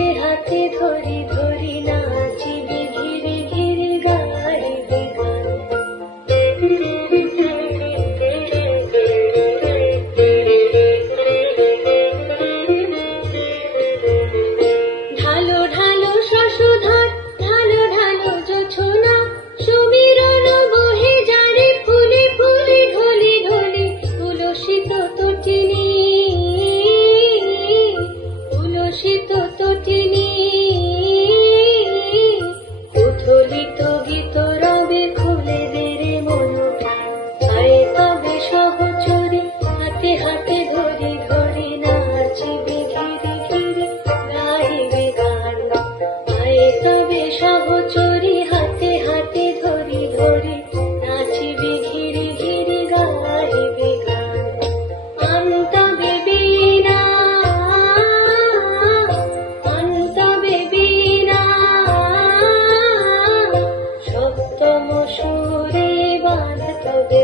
হাতে হাতে ধরি ধরি নাচিবি ঘিরে ঘিরে গাইবি গান। ঢালো ঢালো শশধর ঢালো ঢালো জোছনা সমীরণ বহে জারে ফুলে ফুলে ঢলি ঢলি তুলসিত তটিনী তুলসিত তটিনী উথলিত গীত রবে খুলে দেরে মন আয় তবে সহচরী হাতে হাতে ধরি ধরি নাচিবি ঘিরে ঘিরে গাইবি গান। আয় তবে সহচরী হাতে হাতে ধরি ধরি নাচিবি ঘিরে ঘিরে গাইবি গান। অন্তবে বীণা অন্তবে বীণা সপ্তম সুরে বাঁধ তবে